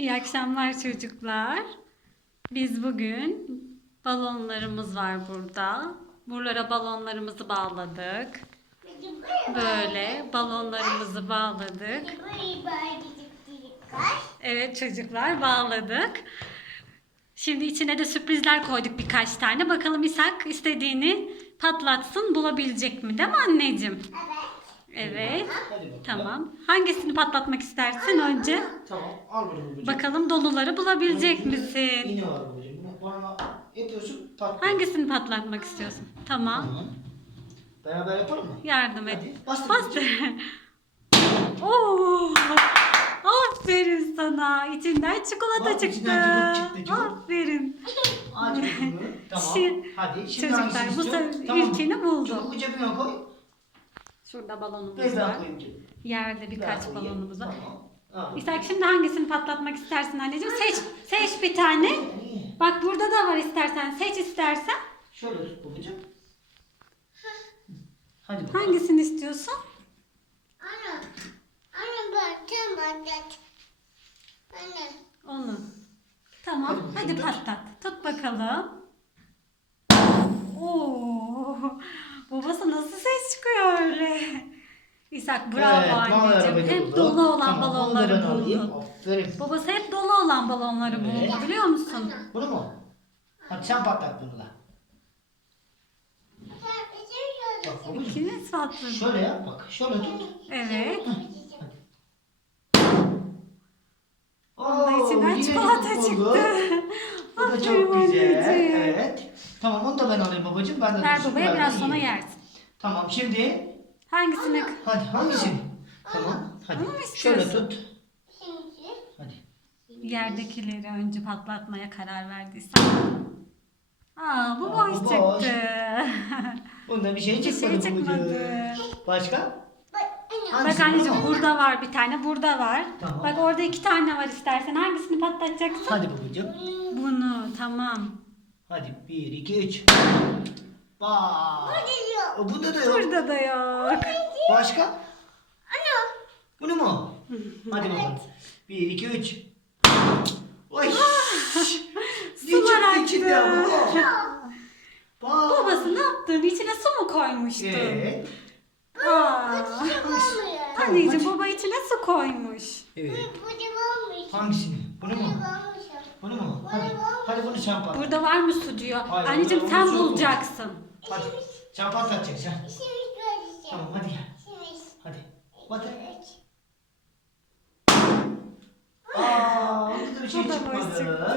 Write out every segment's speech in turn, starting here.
İyi akşamlar çocuklar. Biz bugün balonlarımız var burada. Buralara balonlarımızı bağladık. Böyle balonlarımızı bağladık. Evet çocuklar bağladık. Şimdi içine de sürprizler koyduk birkaç tane. Bakalım İshak istediğini patlatsın bulabilecek mi değil mi anneciğim? Evet. Hadi bakalım. Tamam. Hangisini patlatmak istersin önce? Tamam. Al bunu babacığım. Bakalım doluları bulabilecek Bunun misin? İğne var babacığım. Bunu bana yapıyorsun patlat. Hangisini patlatmak istiyorsun? Tamam. Tamam. Beraber yapalım mı? Yardım et. Hadi, bastır Bastır. Oo! Aferin sana. İçinden çikolata Bak, çıktı. içinden çikolata çıktı, Aferin. Aç bakalım. Tamam. Şimdi- Hadi. Şimdi Çocuklar, bu sefer ilkini buldum. Çubuğu cebine koy. Şurada balonumuz ben var. koyayım. Yerde Ben birkaç koyayım. balonumuz var. Tamam. İshak şimdi hangisini patlatmak istersin anneciğim? Seç, seç bir tane. Bak burada da var istersen. Seç istersen. Şöyle tut babacığım. Hadi bakalım. Hangisini istiyorsun? Ana, ana bak, tamam bak. Ana. Onu. Tamam. Hadi Hadi, patlat. Tut bakalım. Oo. Babası nasıl? İshak bravo Evet, anneciğim. arabayı Hep bulduk. dolu olan Tamam, onu da balonları ben alayım. buldu. Aferin. Babası hep dolu olan balonları Evet. buldu biliyor musun? Bunu mu? Hadi sen patlat bunu da. Bak babacığım. İkiniz. Şöyle yap bak. Şöyle tut. Evet. Oo, Onun içinden yine çikolata bir oldu. çıktı. Bu da Aferin çok güzel. anneciğim. Evet. Tamam onu da ben alayım babacığım. Ben de Ver babaya biraz sonra yiyeyim. yersin. Tamam şimdi Hangisini? hadi hangisini? Tamam. Hadi. Onu mu Şöyle istiyorsun? tut. Hadi. Yerdekileri önce patlatmaya karar verdiysen. Aa bu Aa, boş bu boş. çıktı. Bunda bir şey Bir çıkmadı şey çıkmadı. Başka? Bak, Hangisi? anneciğim burada var bir tane, burada var. Tamam. Bak orada iki tane var istersen. Hangisini patlatacaksın? Hadi babacığım. Bunu tamam. Hadi bir, iki, üç. Vay. Bunda da yok. Burada da yok. Başka? Ana. Bunu mu? Hadi bakalım. Bir, iki, üç. Oy. Sular çıktı içinden aktı. bu? Vay. Babası ne yaptın? İçine su mu koymuştun? Evet. Aa. Olmuyor. Anneciğim baba içine su koymuş. Evet. Bu da olmuş. Hangisini? Bunu mu? Bunu mu? Hadi. Hadi bunu patlat. Burada var mı su diyor. Hayır, Anneciğim burada sen su yok. bulacaksın. Hadi. Sen patlatacaksın sen. Şimdi göreceğim. Tamam hadi gel. Şimdi. Hadi. Batır. Evet. Aa, burada da bir şey çıkmadı. çıktı.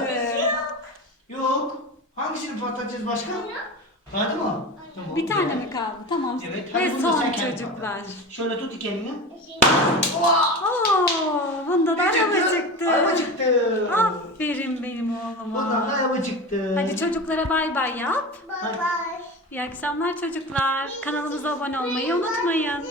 Yok. Hangisini patlatacağız başka? Hadi mi? Tamam. Bir tane mi kaldı? Tamam. Evet. hadi Ve bunu da son sen kendin çocuklar. patlat. Şöyle tut iki elini. Oo, bunda da araba çıktı. Araba çıktı. Aferin benim oğluma. araba çıktı. Hadi çocuklara bay bay yap. Bye bye. İyi akşamlar çocuklar. Kanalımıza abone olmayı unutmayın.